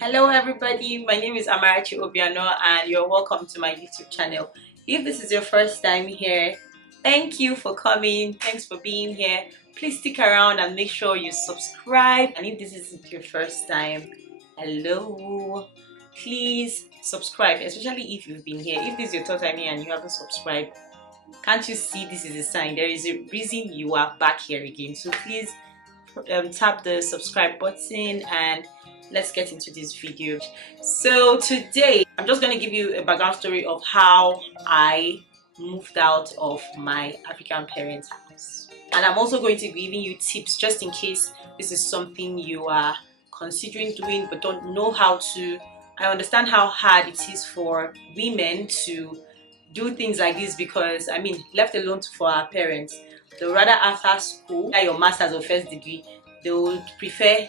Hello everybody, my name is Amarachi Obianuo and you're welcome to my YouTube channel. If this is your first time here, thank you for coming, thanks for being here. Please stick around and make sure you subscribe. And if this isn't your first time, hello, please subscribe, especially if you've been here. If this is your third time here and you haven't subscribed, can't you see this is a sign? There is a reason you are back here again. So please tap the subscribe button and let's get into this video. So today I'm just going to give you a background story of how I moved out of my African parents' house, and I'm also going to be giving you tips just in case this is something you are considering doing but don't know how to. I understand how hard it is for women to do things like this because, I mean, left alone for our parents, they'll rather after school get your master's or first degree, they would prefer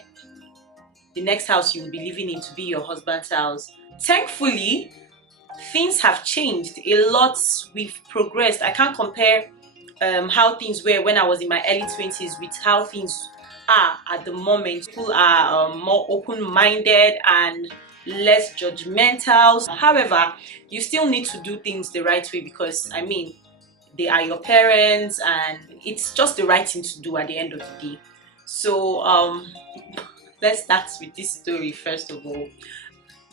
the next house you will be living in to be your husband's house. Thankfully, things have changed a lot. We've progressed. I can't compare how things were when I was in my early 20s with how things are at the moment. People are more open-minded and less judgmental. However, you still need to do things the right way because, I mean, they are your parents and it's just the right thing to do at the end of the day. So let's start with this story first of all.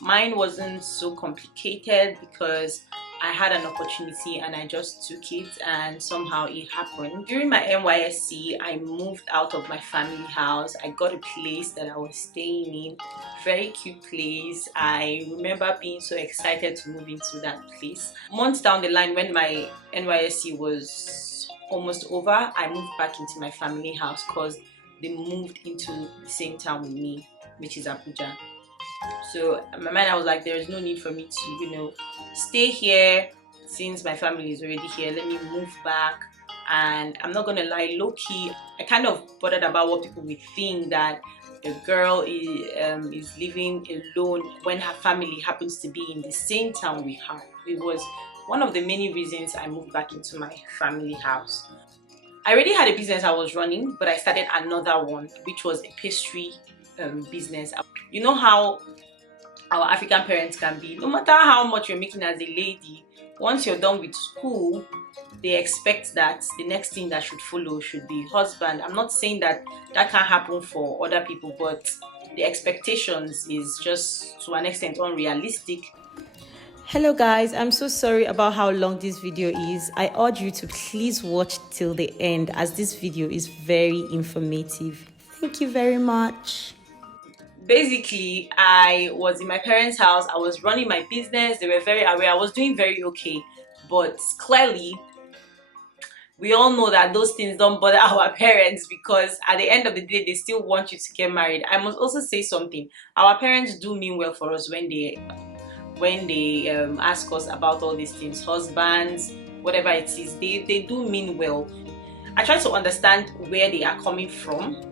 Mine wasn't so complicated because I had an opportunity and I just took it, and somehow it happened. During my NYSC, I moved out of my family house. I got a place that I was staying in, very cute place. I remember being so excited to move into that place. Months down the line, when my NYSC was almost over, I moved back into my family house because they moved into the same town with me, which is Abuja. So in my mind I was like, there is no need for me to, stay here since my family is already here. Let me move back. And I'm not gonna lie, low-key, I kind of bothered about what people would think, that the girl is living alone when her family happens to be in the same town with her. It was one of the many reasons I moved back into my family house. I already had a business I was running, but I started another one, which was a pastry business. You know how our African parents can be. No matter how much you're making as a lady, once you're done with school, they expect that the next thing that should follow should be husband. I'm not saying that that can't happen for other people, but the expectations is just to an extent unrealistic. Hello guys, I'm so sorry about how long this video is. I urge you to please watch till the end as this video is very informative. Thank you very much. Basically, I was in my parents' house. I was running my business. They were very aware. I was doing very okay. But clearly, we all know that those things don't bother our parents because at the end of the day, they still want you to get married. I must also say something. Our parents do mean well for us when they ask us about all these things, husbands, whatever it is. They do mean well. I try to understand where they are coming from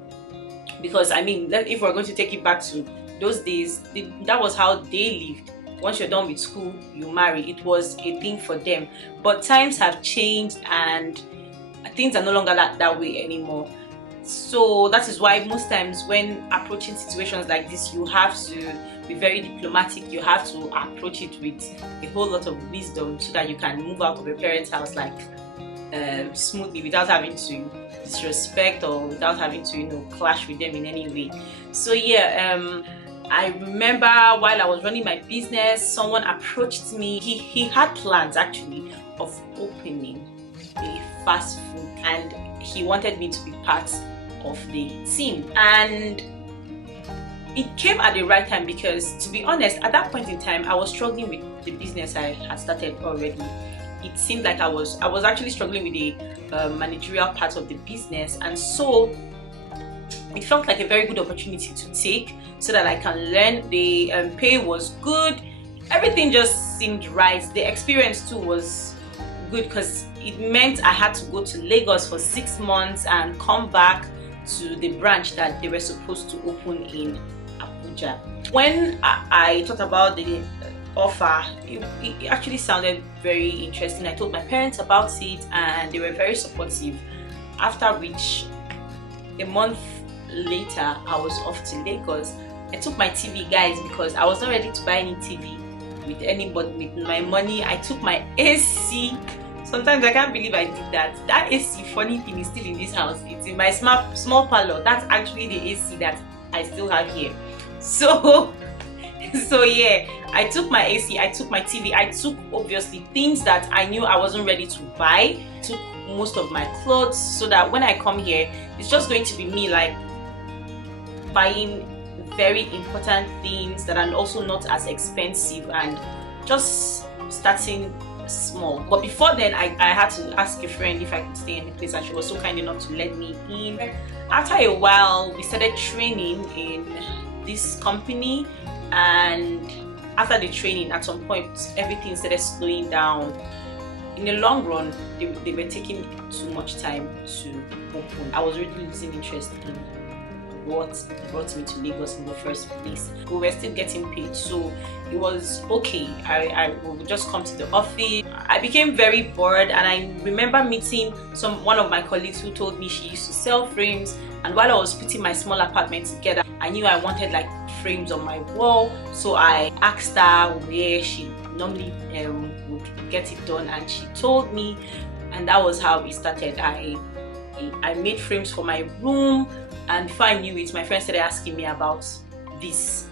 because, I mean, if we're going to take it back to those days, that was how they lived. Once you're done with school, you marry. It was a thing for them. But times have changed and things are no longer that way anymore. So that is why most times when approaching situations like this, you have to be very diplomatic. You have to approach it with a whole lot of wisdom so that you can move out of your parents' house like smoothly without having to disrespect or without having to clash with them in any way. So yeah, I remember while I was running my business, someone approached me. He had plans actually of opening a fast food and he wanted me to be part of the team, and it came at the right time because, to be honest, at that point in time I was struggling with the business I had started already. It seemed like I was actually struggling with the managerial part of the business, and so it felt like a very good opportunity to take so that I can learn. The pay was good, everything just seemed right. The experience too was good because it meant I had to go to Lagos for 6 months and come back to the branch that they were supposed to open in Abuja. When I thought about the offer, it actually sounded very interesting. I told my parents about it and they were very supportive, after which a month later I was off to Lagos I took my TV, guys, because I was not ready to buy any TV with anybody with my money. I took my AC. Sometimes I can't believe I did that. That AC, funny thing, is still in this house. It's in my small parlor. That's actually the AC that I still have here. So yeah, I took my AC, I took my TV, I took obviously things that I knew I wasn't ready to buy. I took most of my clothes so that when I come here, it's just going to be me like buying very important things that are also not as expensive and just starting small. But before then, I had to ask a friend if I could stay in the place, and she was so kind enough to let me in. After a while, we started training in this company, and after the training, at some point everything started slowing down. In the long run, they were taking too much time to open. I was really losing interest in what brought me to Lagos in the first place. We were still getting paid, so it was okay. I would just come to the office. I became very bored, and I remember meeting one of my colleagues who told me she used to sell frames, and while I was putting my small apartment together, I knew I wanted like frames on my wall, so I asked her where she normally would get it done, and she told me, and that was how it started. I made frames for my room, and before I knew it, my friends started asking me about these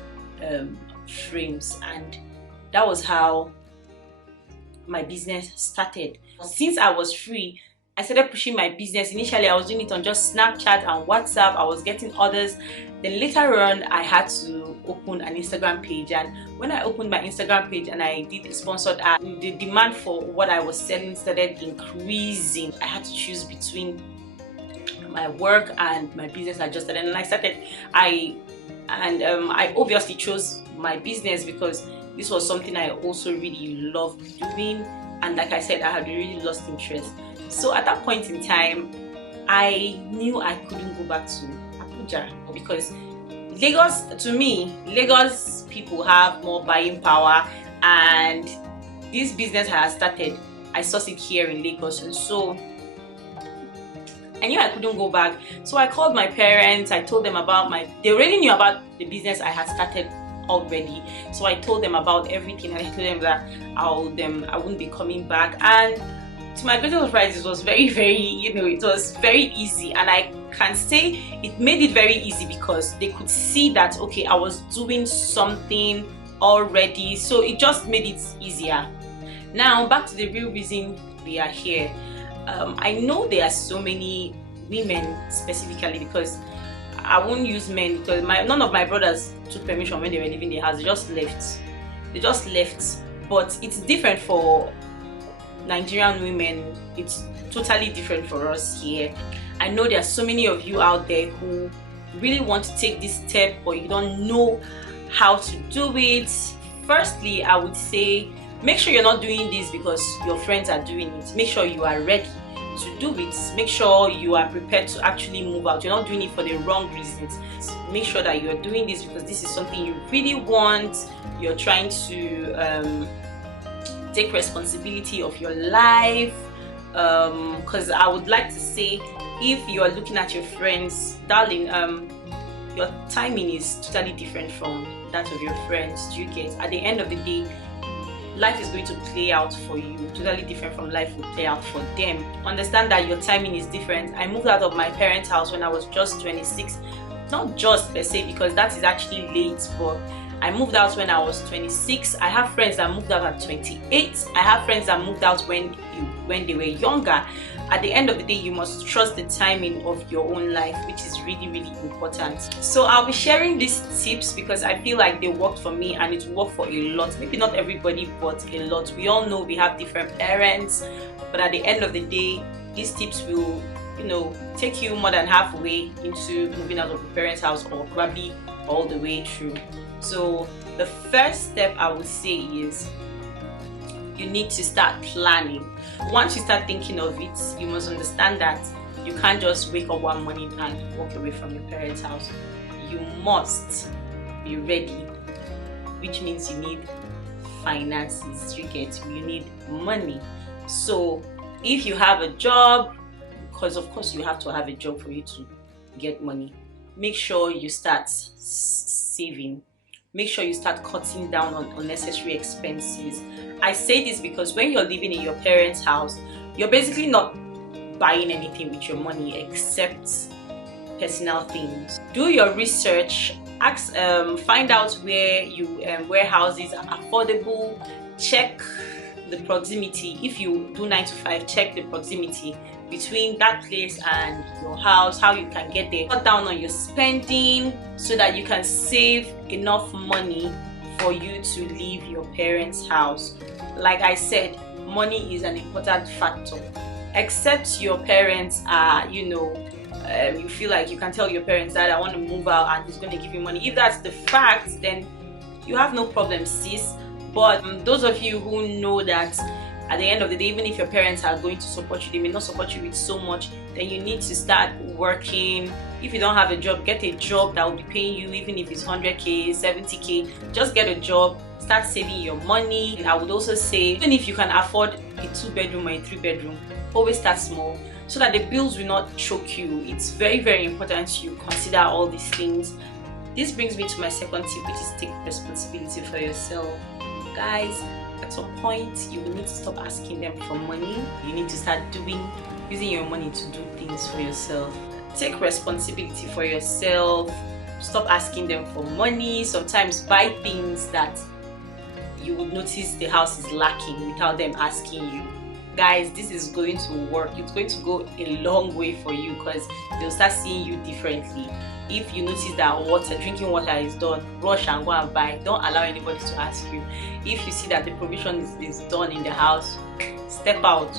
frames, and that was how my business started. Since I was free, I started pushing my business. Initially, I was doing it on just Snapchat and WhatsApp. I was getting orders. Then later on, I had to open an Instagram page, and when I opened my Instagram page and I did a sponsored ad, the demand for what I was selling started increasing. I had to choose between my work and my business. I just started, and I obviously chose my business because this was something I also really loved doing, and like I said, I had really lost interest. So at that point in time, I knew I couldn't go back to Abuja because Lagos, to me, Lagos people have more buying power, and this business I had started, I saw it here in Lagos, and so I knew I couldn't go back. So I called my parents. I told them about they already knew about the business I had started already. So I told them about everything, and I told them that I wouldn't be coming back. And to my greatest surprise, it was very, very, it was very easy. And I can say it made it very easy because they could see that, okay, I was doing something already. So it just made it easier. Now, back to the real reason we are here. I know there are so many women specifically, because I won't use men, because none of my brothers took permission when they were leaving the house. They just left. But it's different for Nigerian women. It's totally different for us here. I know there are so many of you out there who really want to take this step, but you don't know how to do it. Firstly, I would say make sure you're not doing this because your friends are doing it. Make sure you are ready to do it. Make sure you are prepared to actually move out. You're not doing it for the wrong reasons. Make sure that you're doing this because this is something you really want. You're trying to take responsibility of your life. Because I would like to say, if you are looking at your friends, darling, your timing is totally different from that of your friends. Do you get? At the end of the day, life is going to play out for you totally different from life will play out for them. Understand that your timing is different. I moved out of my parents' house when I was just 26. Not just per se, because that is actually late, but I moved out when I was 26. I have friends that moved out at 28. I have friends that moved out when they were younger. At the end of the day, you must trust the timing of your own life, which is really, really important. So I'll be sharing these tips because I feel like they worked for me and it worked for a lot. Maybe not everybody, but a lot. We all know we have different parents, but at the end of the day, these tips will, take you more than halfway into moving out of your parents' house, or probably all the way through. So the first step I would say is you need to start planning. Once you start thinking of it, you must understand that you can't just wake up one morning and walk away from your parents' house. You must be ready, which means you need finances. You need money. So if you have a job, because of course you have to have a job for you to get money. make sure you start saving. Make sure you start cutting down on unnecessary expenses. I say this because when you're living in your parents' house, you're basically not buying anything with your money except personal things. Do your research. Ask, find out where warehouses are affordable. Check the proximity. If you do 9 to 5, check the proximity between that place and your house, how you can get there. Cut down on your spending so that you can save enough money for you to leave your parents' house. Like I said, money is an important factor. Except your parents are, you feel like you can tell your parents that I want to move out and he's going to give you money. If that's the fact, then you have no problem, sis. But those of you who know that at the end of the day, even if your parents are going to support you, they may not support you with so much, then you need to start working. If you don't have a job, get a job that will be paying you, even if it's 100k, 70k, just get a job, start saving your money. And I would also say, even if you can afford a 2-bedroom or a 3-bedroom, always start small so that the bills will not choke you. It's very, very important you consider all these things. This brings me to my second tip, which is take responsibility for yourself. Guys, at some point you will need to stop asking them for money. You need to start using your money to do things for yourself. Take responsibility for yourself. Stop asking them for money. Sometimes buy things that you would notice the house is lacking without them asking you. Guys, this is going to work. It's going to go a long way for you because they'll start seeing you differently. If you notice that drinking water is done, rush and go and buy. Don't allow anybody to ask you. If you see that the provision is done in the house, step out,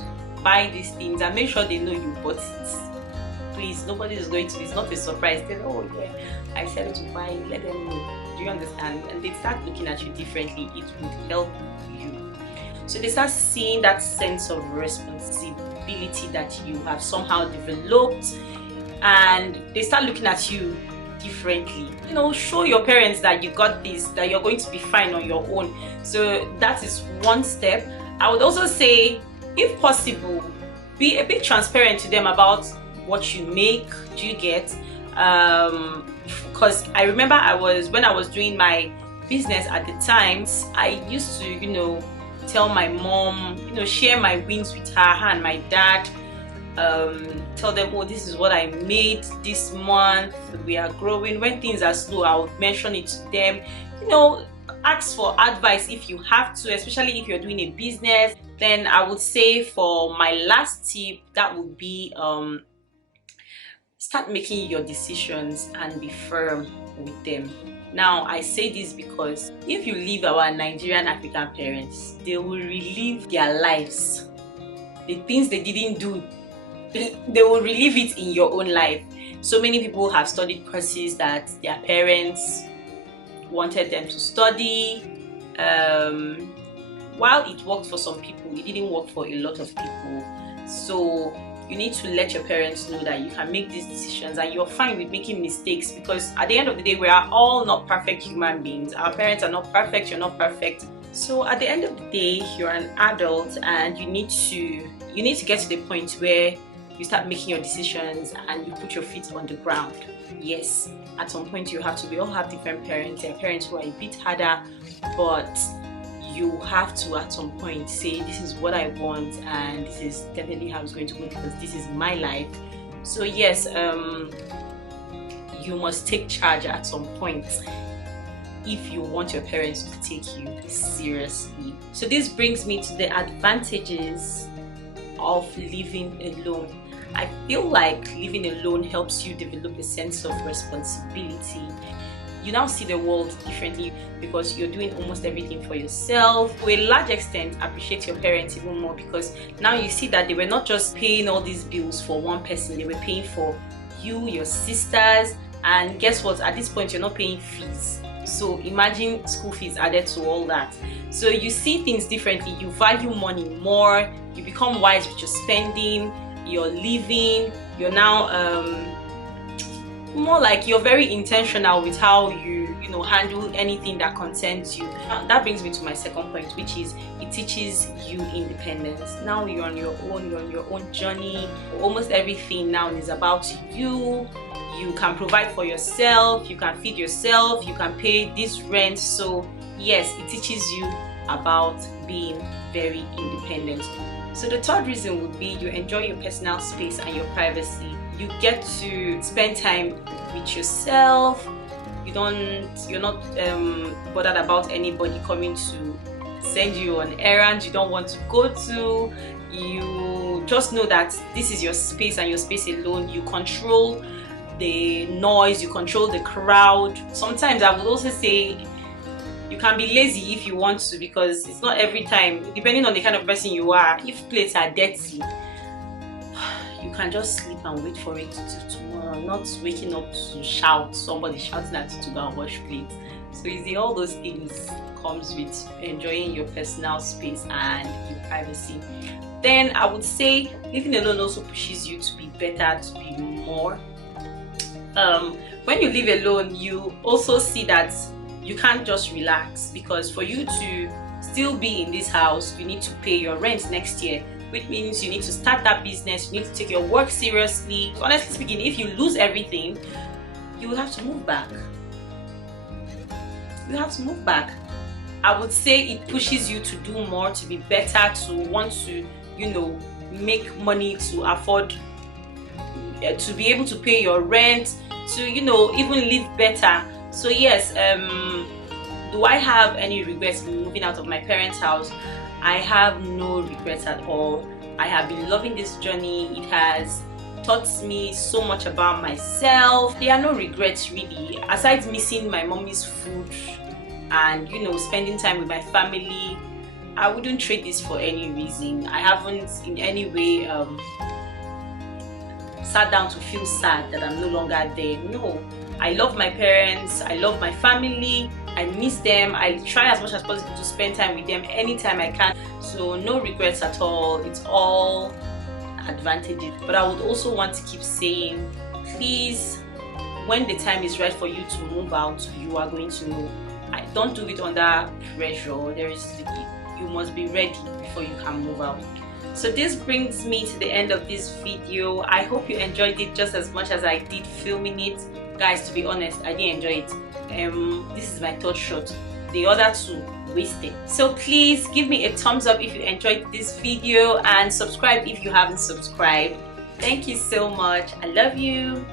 buy these things and make sure they know you bought it. Please, nobody is going to, it's not a surprise. They know, oh yeah, I said to buy it, let them know. Do you understand? And they start looking at you differently. It would help you. So they start seeing that sense of responsibility that you have somehow developed, and they start looking at you differently. Show your parents that you got this, that you're going to be fine on your own. So that is one step. I would also say, if possible, be a bit transparent to them about what you make. Do you get? Because I remember when I was doing my business at the time, I used to, tell my mom, share my wins with her and my dad. Tell them, oh, this is what I made this month, we are growing. When things are slow, I would mention it to them. Ask for advice if you have to, especially if you're doing a business. Then I would say for my last tip, that would be start making your decisions and be firm with them. Now, I say this because if you leave our Nigerian African parents, they will relive their lives. The things they didn't do, they will relive it in your own life. So many people have studied courses that their parents wanted them to study. While it worked for some people, it didn't work for a lot of people. So you need to let your parents know that you can make these decisions and you're fine with making mistakes, because at the end of the day, we are all not perfect human beings. Our parents are not perfect, you're not perfect. So at the end of the day, you're an adult and you need to get to the point where you start making your decisions and you put your feet on the ground. Yes, at some point we all have different parents. There are parents who are a bit harder, but you have to at some point say, this is what I want and this is definitely how it's going to go because this is my life. So yes, you must take charge at some point if you want your parents to take you seriously. So this brings me to the advantages of living alone. I feel like living alone helps you develop a sense of responsibility. You now see the world differently because you're doing almost everything for yourself. To a large extent, appreciate your parents even more because now you see that they were not just paying all these bills for one person, they were paying for you, your sisters, and guess what? At this point, you're not paying fees. So imagine school fees added to all that. So you see things differently, you value money more, you become wise with your spending, your living, you're now more like you're very intentional with how you handle anything that concerns you. That brings me to my second point, which is it teaches you independence. Now you're on your own journey. Almost everything now is about you. you can provide for yourself, you can feed yourself, you can pay this rent. So yes, it teaches you about being very independent. So the third reason would be you enjoy your personal space and your privacy. You get to spend time with yourself. You're not bothered about anybody coming to send you on errands you don't want to go to. You just know that this is your space and your space alone. You control the noise, you control the crowd. Sometimes I would also say you can be lazy if you want to, because it's not every time, depending on the kind of person you are. If plates are dirty, you can just sleep and wait for it till tomorrow, not waking up to shout, somebody shouting at you to go and wash plates. So you see, all those things comes with enjoying your personal space and your privacy. Then I would say living alone also pushes you to be better, to be more. When you live alone, you also see that you can't just relax, because for you to still be in this house, you need to pay your rent next year, which means you need to start that business, you need to take your work seriously. So honestly speaking, if you lose everything, you will have to move back. You have to move back. I would say it pushes you to do more, to be better, to want to, make money, to afford, to be able to pay your rent, to, even live better. So yes, do I have any regrets moving out of my parents' house? I have no regrets at all. I have been loving this journey. It has taught me so much about myself. There are no regrets really, aside missing my mommy's food and spending time with my family. I wouldn't trade this for any reason. I haven't in any way sat down to feel sad that I'm no longer there. No, I love my parents, I love my family, I miss them. I try as much as possible to spend time with them anytime I can. So no regrets at all. It's all advantages. But I would also want to keep saying, please, when the time is right for you to move out, you are going to know. Don't do it under pressure. You must be ready before you can move out. So this brings me to the end of this video. I hope you enjoyed it just as much as I did filming it. Guys, to be honest, I didn't enjoy it. This is my third shot. The other two wasted. So please give me a thumbs up if you enjoyed this video, and subscribe if you haven't subscribed. Thank you so much. I love you.